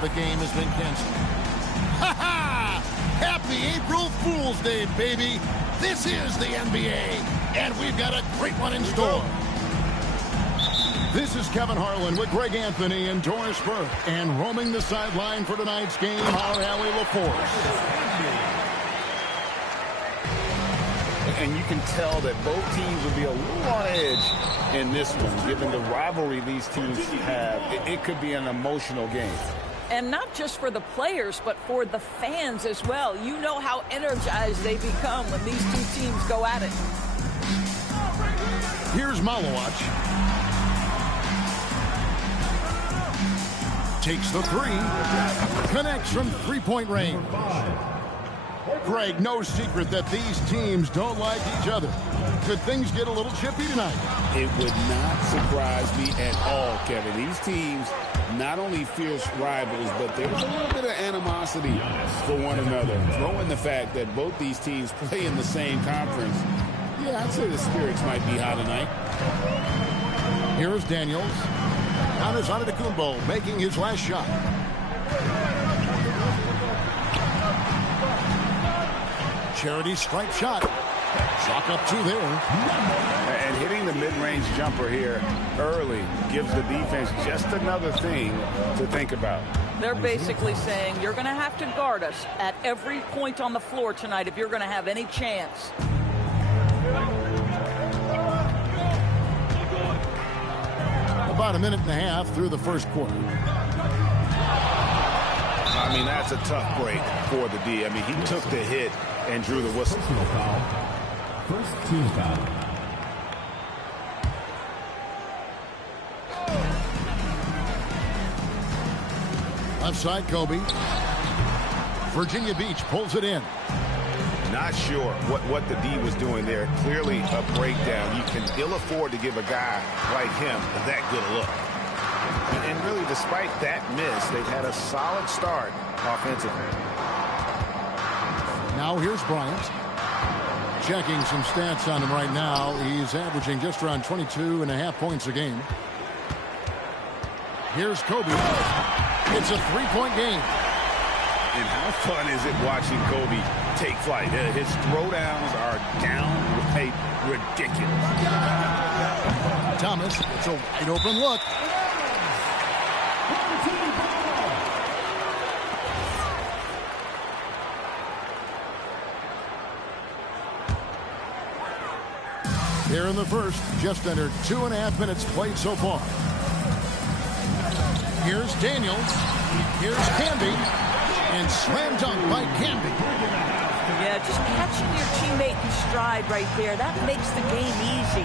The game has been canceled. Ha ha! Happy April Fool's Day, baby! This is the NBA, and we've got a great one in store. This is Kevin Harlan with Greg Anthony and Doris Burke, and roaming the sideline for tonight's game, our Allie LaForce. And you can tell that both teams will be a little on edge in this one, given the rivalry these teams have. It could be an emotional game. And not just for the players, but for the fans as well. You know how energized they become when these two teams go at it. Here's Malawach. Takes the three. Connects from three-point range. Greg, no secret that these teams don't like each other. Could things get a little chippy tonight? It would not surprise me at all, Kevin. These teams, not only fierce rivals, but there's a little bit of animosity for one another. Throw in the fact that both these teams play in the same conference. Yeah, I'd say the spirits might be high tonight. Here's Daniels. Giannis Antetokounmpo making his last shot. Charity stripe shot. Chalk up two there. And hitting the mid-range jumper here early gives the defense just another thing to think about. They're basically saying you're going to have to guard us at every point on the floor tonight if you're going to have any chance. About a minute and a half through the first quarter. I mean, that's a tough break for the D. I mean, he took the hit and drew the whistle. First team foul. Left side, Kobe. Virginia Beach pulls it in. Not sure what the D was doing there. Clearly a breakdown. You can ill afford to give a guy like him that good a look. And really, despite that miss, they've had a solid start offensively. Now here's Bryant. Checking some stats on him right now. He's averaging just around 22.5 points a game. Here's Kobe. It's a three-point game. And how fun is it watching Kobe take flight? His throwdowns are downright ridiculous. Thomas, it's a wide open look. Here in the first, just under 2.5 minutes played so far. Here's Daniels. Here's Camby. And slam dunk by Camby. Yeah, just catching your teammate in stride right there. That makes the game easy.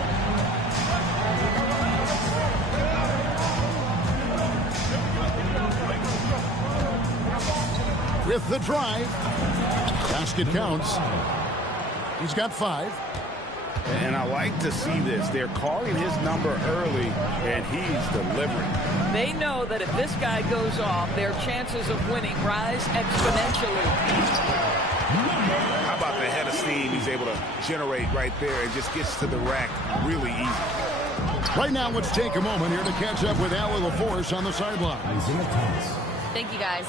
With the drive. Basket counts. He's got 5. And I like to see this. They're calling his number early, and he's delivering. They know that if this guy goes off, their chances of winning rise exponentially. How about the head of steam he's able to generate right there and just gets to the rack really easy. Right now, let's take a moment here to catch up with Allie LaForce on the sideline. Thank you, guys.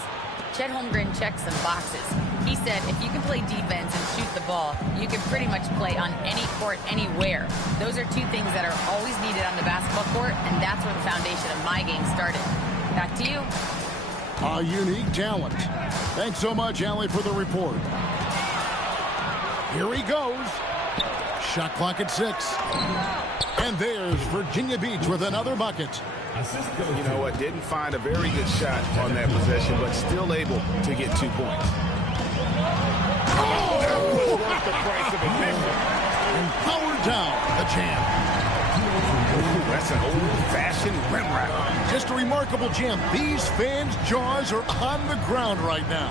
Chet Holmgren checked some boxes. He said if you can play defense and shoot the ball, you can pretty much play on any court, anywhere. Those are two things that are always needed on the basketball court, and that's where the foundation of my game started. Back to you. A unique talent. Thanks so much, Allie, for the report. Here he goes. Shot clock at 6. And there's Virginia Beach with another bucket. You know what? Didn't find a very good shot on that possession, but still able to get 2 points. Oh, that was worth the price of admission. And powered down the champ. That's an old-fashioned rim wrap. Just a remarkable jam. These fans' jaws are on the ground right now.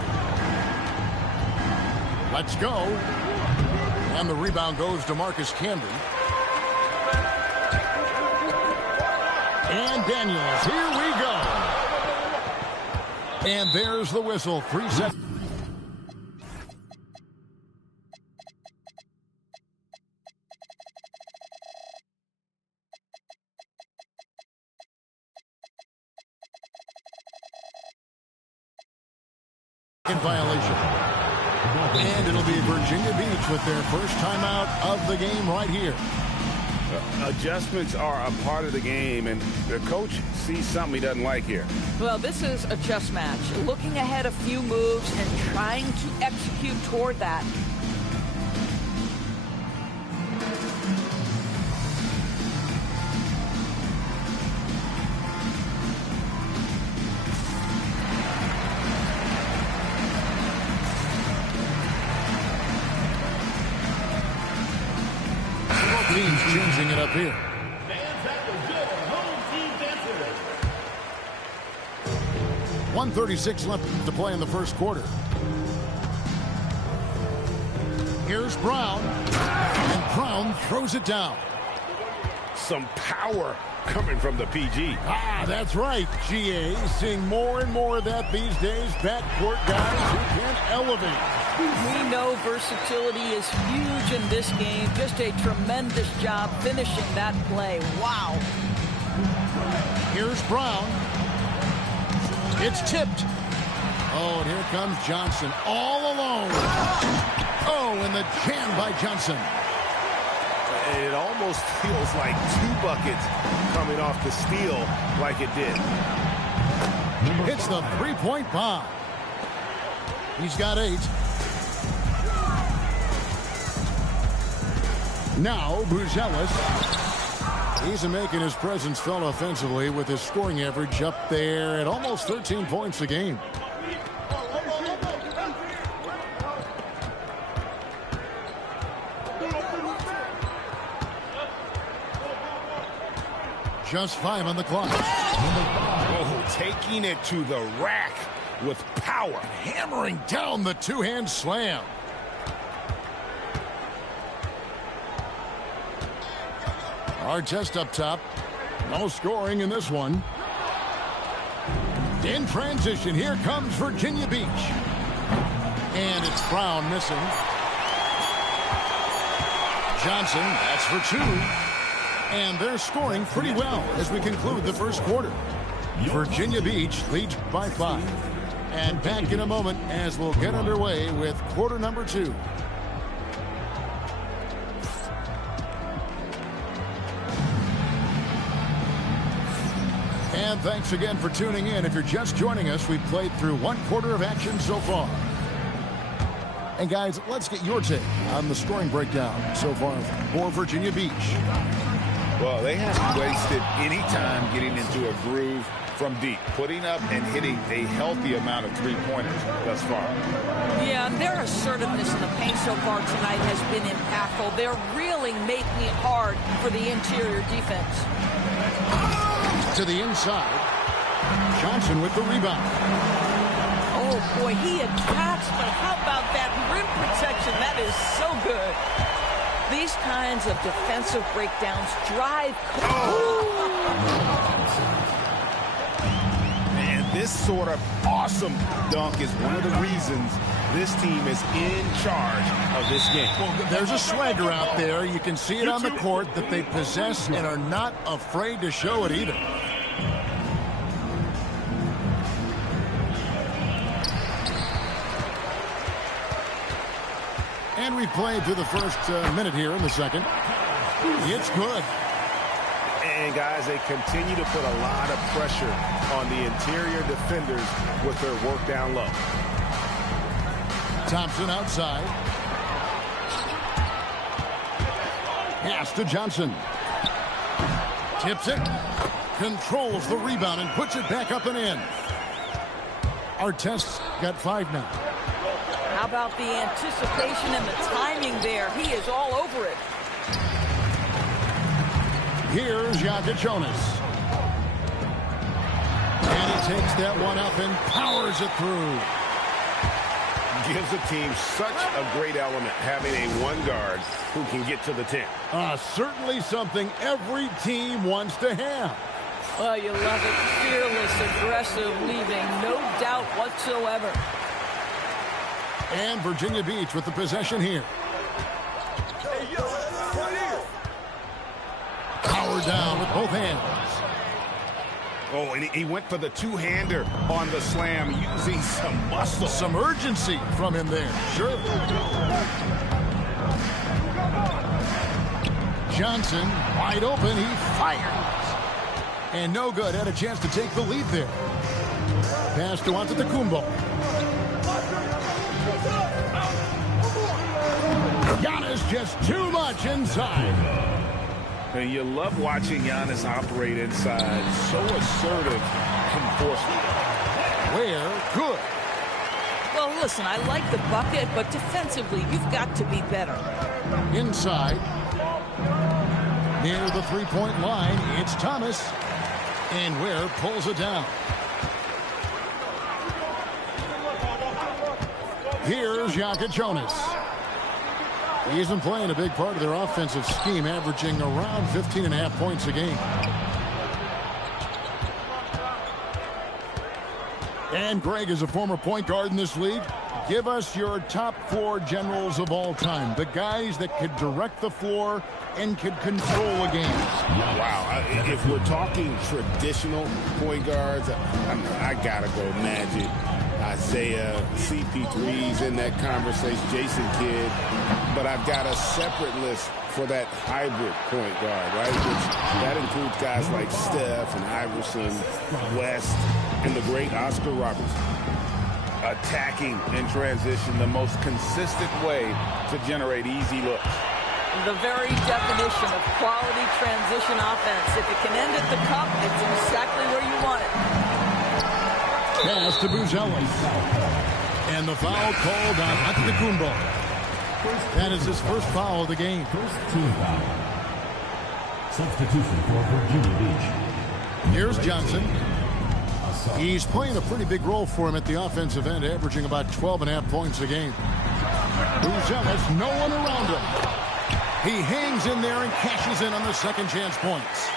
Let's go. And the rebound goes to Marcus Camby. And Daniels, here we go. And there's the whistle. 3 seconds. second violation. And it'll be Virginia Beach with their first timeout of the game right here. Adjustments are a part of the game, and the coach sees something he doesn't like here. Well, this is a chess match. Looking ahead a few moves and trying to execute toward that. Teams changing it up here. 1:36 left to play in the first quarter. Here's Brown, and Brown throws it down. Some power coming from the PG. Ah, that's right, GA. Seeing more and more of that these days. Backcourt guys who can elevate. We know versatility is huge in this game. Just a tremendous job finishing that play. Wow. Here's Brown. It's tipped. Oh, and here comes Johnson all alone. Oh, and the jam by Johnson. It almost feels like 2 buckets coming off the steal like it did. It's the three-point bomb. He's got 8. Now, Buzelis. He's making his presence felt offensively with his scoring average up there at almost 13 points a game. Just 5 on the clock. Oh, taking it to the rack with power. Hammering down the two-hand slam. Artest up top. No scoring in this one. In transition, here comes Virginia Beach. And it's Brown missing. Johnson, that's for 2. And they're scoring pretty well as we conclude the first quarter. Virginia Beach leads by 5. And back in a moment as we'll get underway with quarter number 2. And thanks again for tuning in. If you're just joining us, we've played through 1 quarter of action so far. And guys, let's get your take on the scoring breakdown so far for Virginia Beach. Well, they haven't wasted any time getting into a groove from deep, putting up and hitting a healthy amount of three-pointers thus far. Yeah, and their assertiveness in the paint so far tonight has been impactful. They're really making it hard for the interior defense. To the inside. Johnson with the rebound. Oh, boy, he attacks, but how about that rim protection? That is so good. These kinds of defensive breakdowns drive. And this sort of awesome dunk is one of the reasons this team is in charge of this game. Well, there's a swagger out there. You can see it on the court that they possess and are not afraid to show it either. And we played through the first minute here in the second. It's good. And, guys, they continue to put a lot of pressure on the interior defenders with their work down low. Thompson outside. Pass to Johnson. Tips it. Controls the rebound and puts it back up and in. Artest's got 5 now. How about the anticipation and the timing there? He is all over it. Here's Jonas. And he takes that one up and powers it through. Gives a team such a great element having a 1 guard who can get to the 10. Certainly something every team wants to have. Well, you love it. Fearless, aggressive, leaving no doubt whatsoever. And Virginia Beach with the possession here. Power down with both hands. Oh, and he went for the two-hander on the slam, using some muscle. Some urgency from him there. Sure. Johnson, wide open. He fires. And no good. Had a chance to take the lead there. Pass to Antetokounmpo. Giannis just too much inside. And you love watching Giannis operate inside. So assertive and forceful. Where good. Well, listen, I like the bucket, but defensively, you've got to be better. Inside. Near the three-point line, it's Thomas. And Ware pulls it down. Here's Jokic Jonas. He isn't playing a big part of their offensive scheme, averaging around 15.5 points a game. And Greg is a former point guard in this league. Give us your top 4 generals of all time. The guys that could direct the floor and could control a game. Wow. If we're talking traditional point guards, I got to go Magic, Isaiah, CP3's in that conversation, Jason Kidd. But I've got a separate list for that hybrid point guard, right? That includes guys like Steph and Iverson, West, and the great Oscar Robertson. Attacking in transition, the most consistent way to generate easy looks. The very definition of quality transition offense. If it can end at the cup, it's exactly where you want it. Pass to Buzelis. And the foul called on Antetokounmpo. That is his first foul of the game. First team foul. Substitution for Virginia Beach. Here's Johnson. He's playing a pretty big role for him at the offensive end, averaging about 12.5 points a game. Buzelis, no one around him. He hangs in there and cashes in on the second chance points.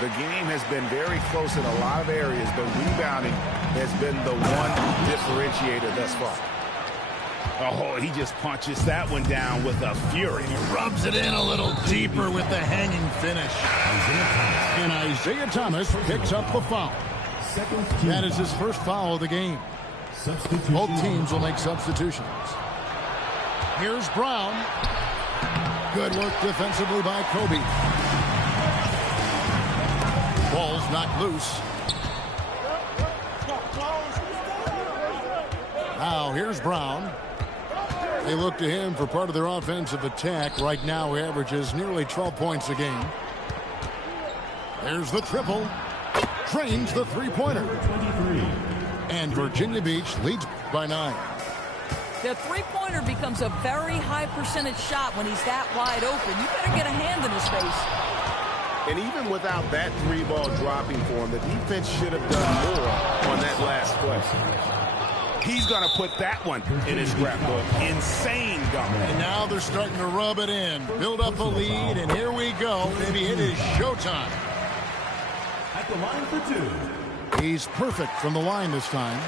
The game has been very close in a lot of areas, but rebounding has been the one differentiator thus far. Oh, he just punches that one down with a fury. He rubs it in a little deeper with the hanging finish. And Isaiah Thomas picks up the foul. That is his first foul of the game. Both teams will make substitutions. Here's Brown. Good work defensively by Kobe. Ball's knocked loose. Now here's Brown. They look to him for part of their offensive attack. Right now he averages nearly 12 points a game. There's the triple. Drains the three-pointer. And Virginia Beach leads by 9. The three-pointer becomes a very high percentage shot when he's that wide open. You better get a hand in his face. And even without that 3-ball dropping for him, the defense should have done more on that last play. He's going to put that one in his scrapbook. Insane dunk. And now they're starting to rub it in. Build up a lead, and here we go. Maybe it is showtime. At the line for 2. He's perfect from the line this time.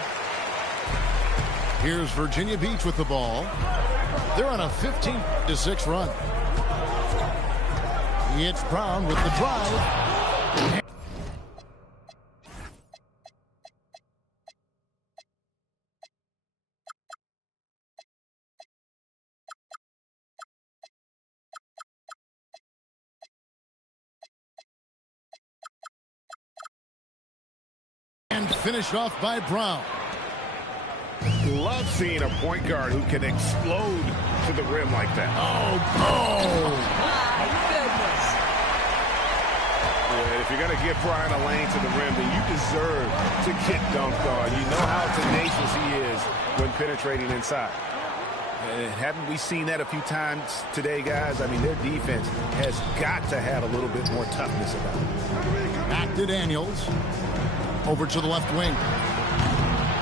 Here's Virginia Beach with the ball. They're on a 15-6 run. It's Brown with the drive. And finished off by Brown. Love seeing a point guard who can explode to the rim like that. Oh. My goodness. Yeah, if you're going to get Brian a lane to the rim, then you deserve to get dunked on. You know how tenacious he is when penetrating inside. And haven't we seen that a few times today, guys? I mean, their defense has got to have a little bit more toughness about it. Back to Daniels. Over to the left wing.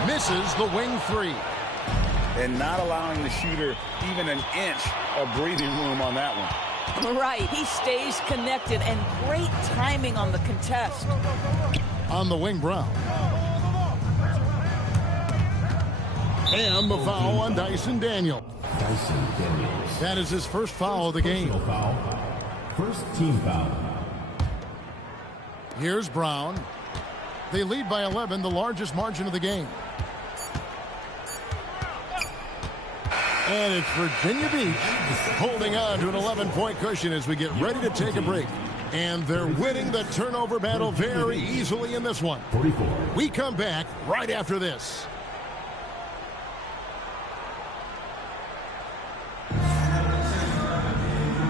Misses the wing 3. And not allowing the shooter even an inch of breathing room on that one. Right. He stays connected, and great timing on the contest. On the wing, Brown. And the foul on Dyson Daniels. That is his first foul of the game. First team foul. Here's Brown. They lead by 11, the largest margin of the game. And it's Virginia Beach holding on to an 11-point cushion as we get ready to take a break. And they're winning the turnover battle very easily in this one. 44. We come back right after this.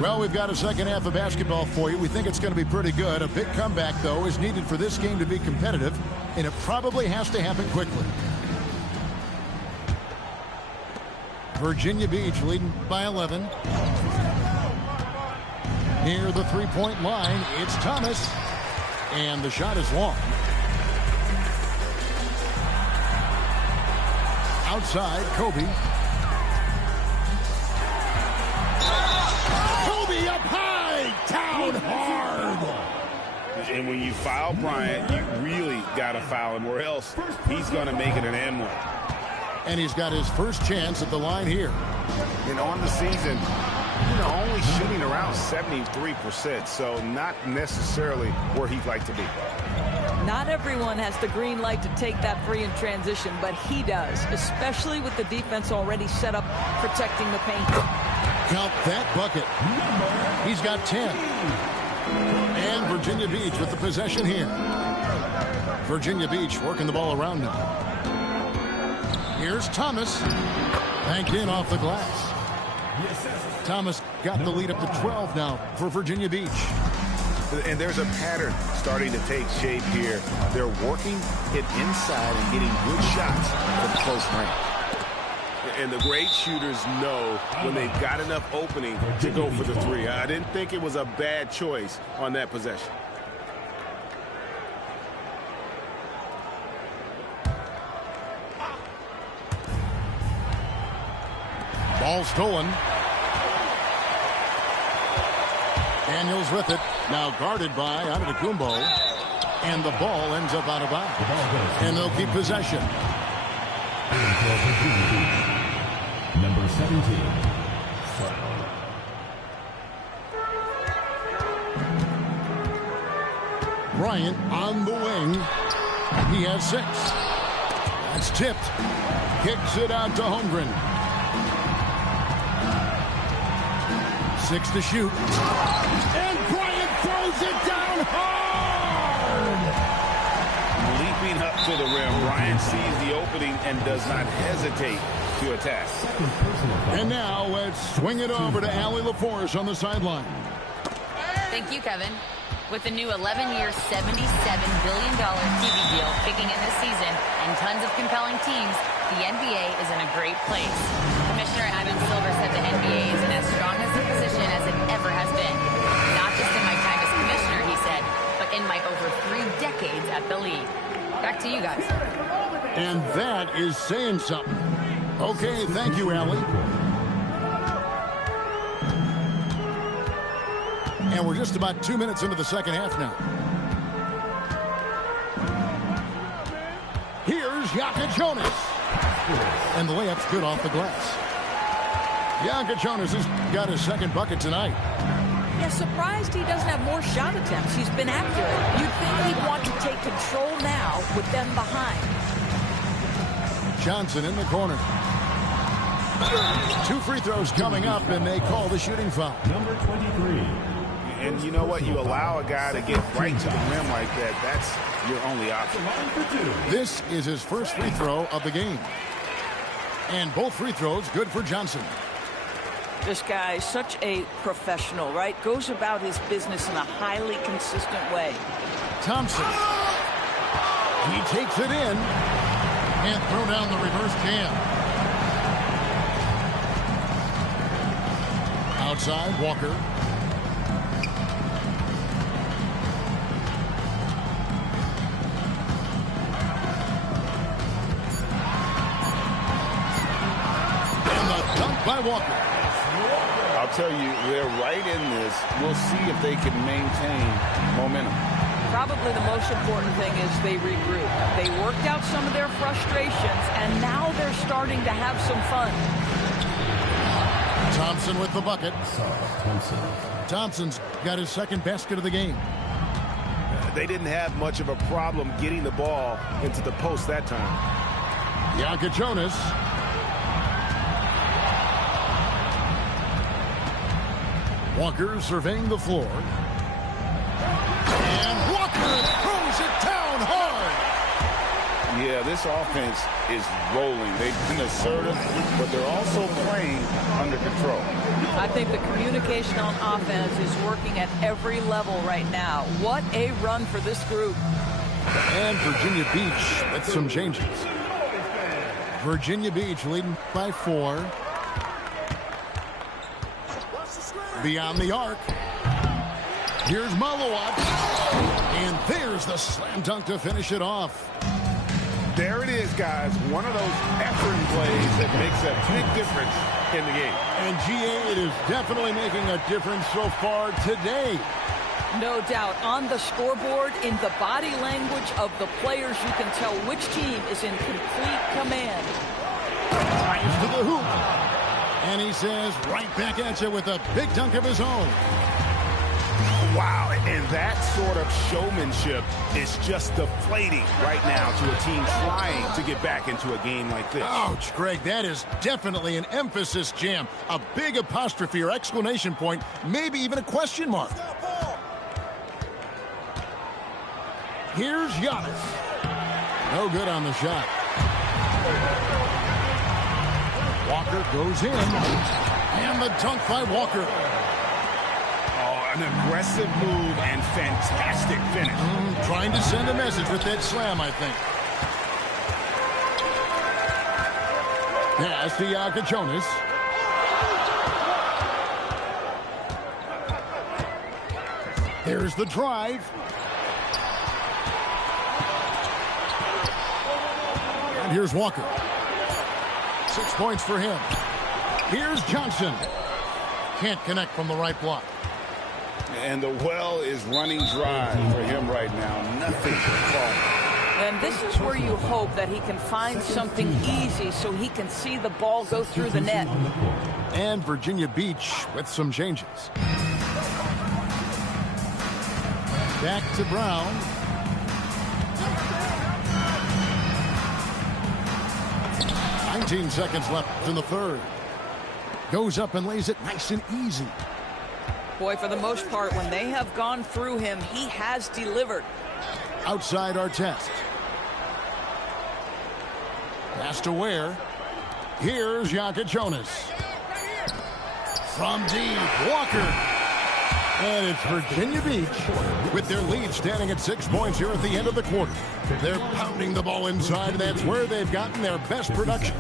Well, we've got a second half of basketball for you. We think it's going to be pretty good. A big comeback, though, is needed for this game to be competitive, and it probably has to happen quickly. Virginia Beach leading by 11. Near the three-point line, it's Thomas, and the shot is long. Outside, Kobe. Kobe up high, down hard. And when you foul Bryant, you really got to foul him, or else he's going to make it an and one. And he's got his first chance at the line here. And on the season, only shooting around 73%, so not necessarily where he'd like to be. Not everyone has the green light to take that three in transition, but he does, especially with the defense already set up protecting the paint. Count that bucket. He's got 10. And Virginia Beach with the possession here. Virginia Beach working the ball around now. Here's Thomas. Banked in off the glass. Thomas got the lead up to 12 now for Virginia Beach. And there's a pattern starting to take shape here. They're working it inside and getting good shots from close range. And the great shooters know when they've got enough opening to go for the three. I didn't think it was a bad choice on that possession. Ball stolen. Daniels with it. Now guarded by Antetokounmpo. And the ball ends up out of bounds. And they'll keep possession. Number 17. Bryant on the wing. He has 6. That's tipped. Kicks it out to Holmgren. 6 to shoot. And Bryant throws it down hard! Leaping up to the rim, Bryant sees the opening and does not hesitate to attack. And now let's swing it over to Allie LaForce on the sideline. Thank you, Kevin. With the new 11-year, $77 billion TV deal kicking in this season and tons of compelling teams, the NBA is in a great place. Commissioner Adam Silver said the NBA is in as strong as a position as it ever has been. Not just in my time as commissioner, he said, but in my over 3 decades at the league. Back to you guys. And that is saying something. Okay, thank you, Allie. And we're just about 2 minutes into the second half now. Here's Jonas. And the layup's good off the glass. Jonas has got his second bucket tonight. Yeah, surprised he doesn't have more shot attempts. He's been accurate. You'd think he'd want to take control now with them behind. Johnson in the corner. 2 free throws coming up, and they call the shooting foul. Number 23. And you know what? You allow a guy to get right to the rim like that. That's your only option. This is his first free throw of the game. And both free throws good for Johnson. This guy is such a professional, right? Goes about his business in a highly consistent way. Thompson. He takes it in. And throw down the reverse jam. Outside, Walker. By Walker. I'll tell you, they're right in this. We'll see if they can maintain momentum. Probably the most important thing is they regroup. They worked out some of their frustrations, and now they're starting to have some fun. Thompson with the bucket. Thompson's got his second basket of the game. they didn't have much of a problem getting the ball into the post that time. Jonas. Walker surveying the floor. And Walker throws it down hard. Yeah, this offense is rolling. They've been assertive, but they're also playing under control. I think the communication on offense is working at every level right now. What a run for this group. And Virginia Beach with some changes. Virginia Beach leading by 4. Beyond the arc. Here's Malawat. And there's the slam dunk to finish it off. There it is, guys. One of those effort plays that makes a big difference in the game. And GA, it is definitely making a difference so far today. No doubt. On the scoreboard, in the body language of the players, you can tell which team is in complete command. Drives to the hoop. And he says, right back at you with a big dunk of his own. Wow, and that sort of showmanship is just deflating right now to a team trying to get back into a game like this. Ouch, Greg, that is definitely an emphasis jam. A big apostrophe or exclamation point, maybe even a question mark. Here's Giannis. No good on the shot. Walker goes in. And the dunk by Walker. An aggressive move and fantastic finish. Trying to send a message with that slam, I think. Pass to Jonas. There's the drive. And here's Walker. 6 points for him. Here's Johnson. Can't connect from the right block. And the well is running dry for him right now. Nothing falling. And this is where you hope that he can find something easy so he can see the ball go through the net. And Virginia Beach with some changes. Back to Brown. Seconds left in the third. Goes up and lays it nice and easy. Boy, for the most part, when they have gone through him, he has delivered. Outside our test. Pass to Ware. Here's Jonas. From deep, Walker. And it's Virginia Beach with their lead standing at 6 points here at the end of the quarter. They're pounding the ball inside, and that's where they've gotten their best production.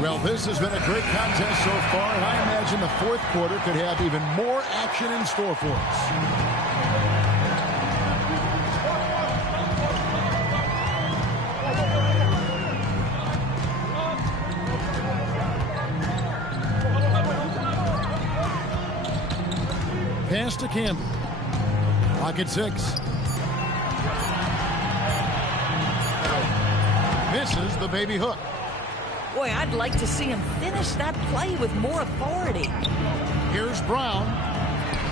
Well, this has been a great contest so far, and I imagine the fourth quarter could have even more action in store for us. Pass to Campbell. Clock at 6. Misses the baby hook. Boy, I'd like to see him finish that play with more authority. Here's Brown.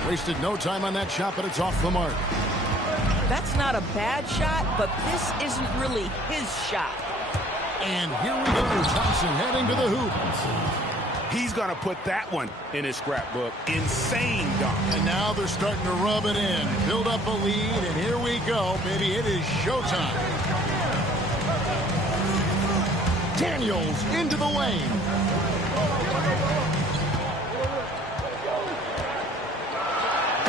Wasted no time on that shot, but it's off the mark. That's not a bad shot, but this isn't really his shot. And here we go. Thompson heading to the hoop. He's going to put that one in his scrapbook. Insane dunk. And now they're starting to rub it in. Build up a lead, and here we go, baby. It is showtime. Daniels into the lane.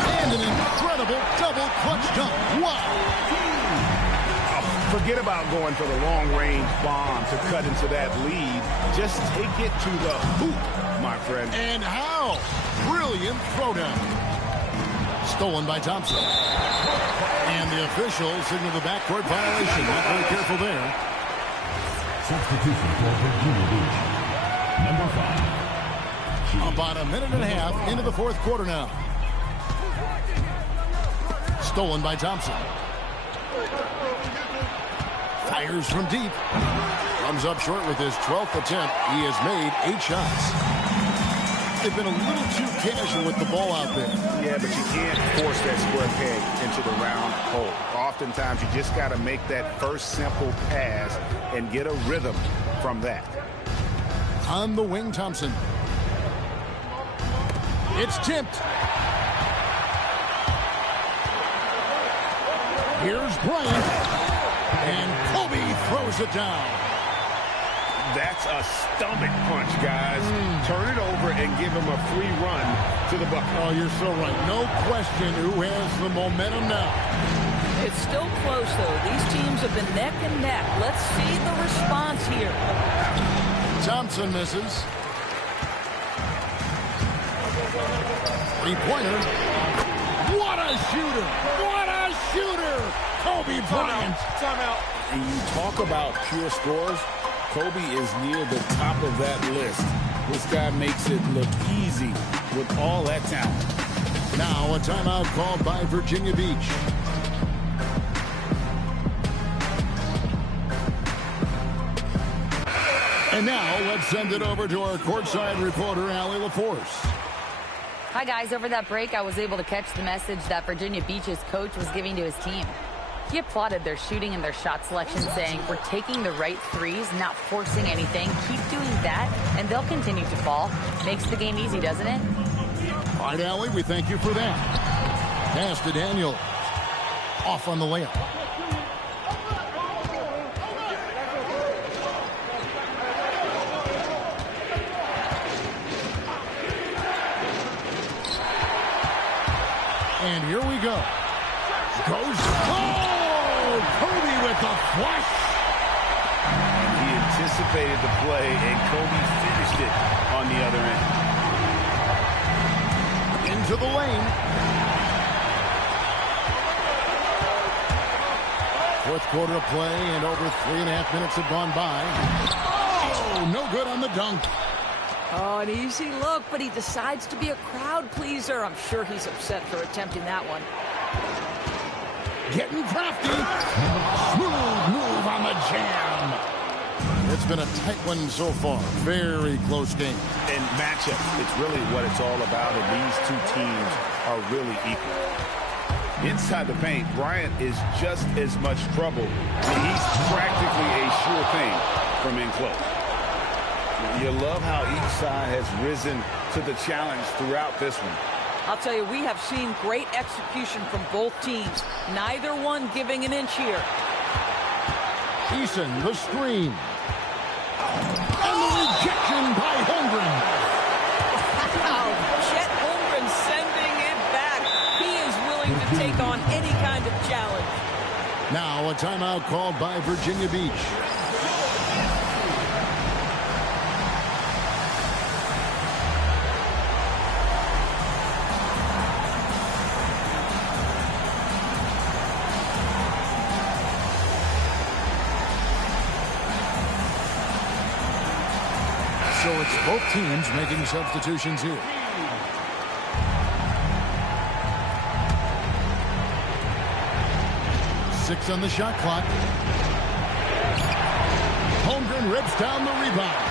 And an incredible double clutch dunk. Wow. Forget about going for the long-range bomb to cut into that lead. Just take it to the hoop, my friend. And how? Brilliant throwdown. Stolen by Thompson. And the officials signal the backcourt violation. Not very careful there. Substitution for Virginia Beach. Number 5. About a minute and a half into the fourth quarter now. Stolen by Thompson. Fires from deep. Comes up short with his 12th attempt. He has made 8 shots. they've been a little too casual with the ball out there. Yeah, but you can't force that square peg into the round hole. Oftentimes, you just got to make that first simple pass and get a rhythm from that. On the wing, Thompson. It's tipped. Here's Bryant. And Kobe throws it down. That's a stomach punch, guys. Turn it over and give him a free run to the bucket. Oh, you're so right. No question who has the momentum now. It's still close, though. These teams have been neck and neck. Let's see the response here. Thompson misses. Three-pointer. What a shooter! What a shooter! Kobe Bryant. Timeout. And you talk about pure scores. Kobe is near the top of that list. This guy makes it look easy with all that talent. Now a timeout called by Virginia Beach. And now let's send it over to our courtside reporter, Allie LaForce. Hi, guys. Over that break, I was able to catch the message that Virginia Beach's coach was giving to his team. He applauded their shooting and their shot selection, saying, "We're taking the right threes, not forcing anything. Keep doing that, and they'll continue to fall." Makes the game easy, doesn't it? All right, Allie, we thank you for that. Pass to Daniel. Off on the layup. And here we go. Goes. Oh! Kobe with the flush. He anticipated the play, and Kobe finished it on the other end. Into the lane. Fourth quarter of play, and over 3.5 minutes have gone by. Oh, no good on the dunk. Oh, an easy look, but he decides to be a crowd pleaser. I'm sure he's upset for attempting that one. Getting crafty. Smooth move on the jam. It's been a tight one so far. Very close game. And matchups, it's really what it's all about, and these two teams are really equal. Inside the paint, Bryant is just as much trouble. He's practically a sure thing from in close. You love how each side has risen to the challenge throughout this one. I'll tell you, we have seen great execution from both teams. Neither one giving an inch here. Eason, the screen. And the rejection by Holmgren. Wow, Chet Holmgren sending it back. He is willing to take on any kind of challenge. Now a timeout called by Virginia Beach. So it's both teams making substitutions here. Six on the shot clock. Holmgren rips down the rebound.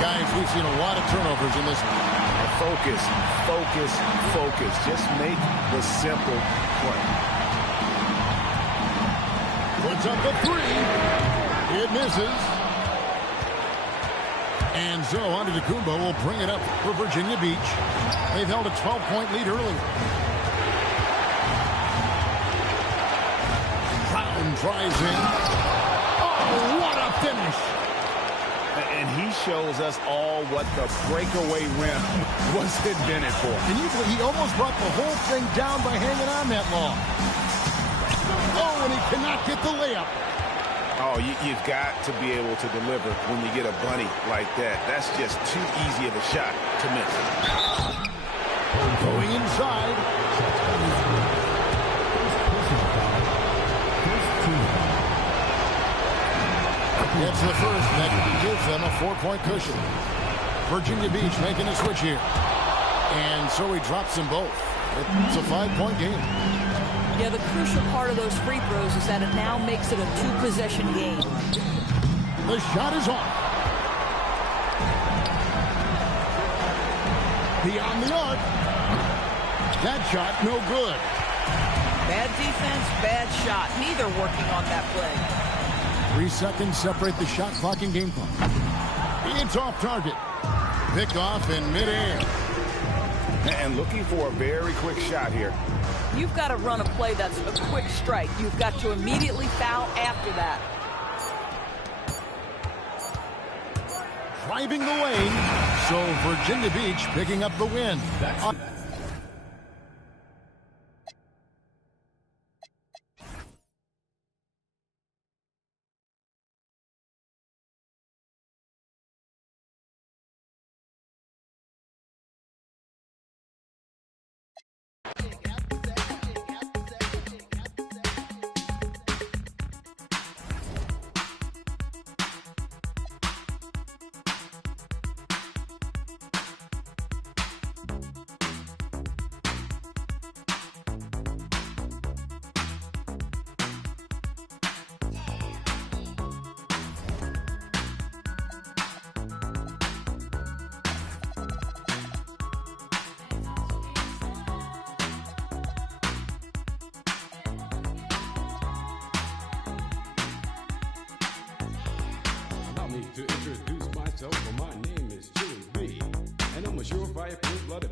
Guys, we've seen a lot of turnovers in this one. Focus, focus, focus. Just make the simple play. Puts up the three. It misses. And so Antetokounmpo will bring it up for Virginia Beach. They've held a 12-point lead earlier. Brown drives in. Oh, what a finish. And he shows us all what the breakaway rim was invented for. And he almost brought the whole thing down by hanging on that long. Oh, and he cannot get the layup. Oh, you've got to be able to deliver when you get a bunny like that. That's just too easy of a shot to miss. Going inside. It's the first that gives them a 4-point cushion. Virginia Beach making a switch here. And so he drops them both. It's a 5-point game. Yeah, the crucial part of those free throws is that it now makes it a 2-possession game. The shot is off. Beyond the arc. That shot, no good. Bad defense, bad shot. Neither working on that play. 3 seconds separate the shot clock and game clock. It's off target. Pick off in midair. And looking for a very quick shot here. You've got to run a play that's a quick strike. You've got to immediately foul after that. Driving the lane. So Virginia Beach picking up the win. To introduce myself, my name is Jimmy B, and I'm a surefire full-blooded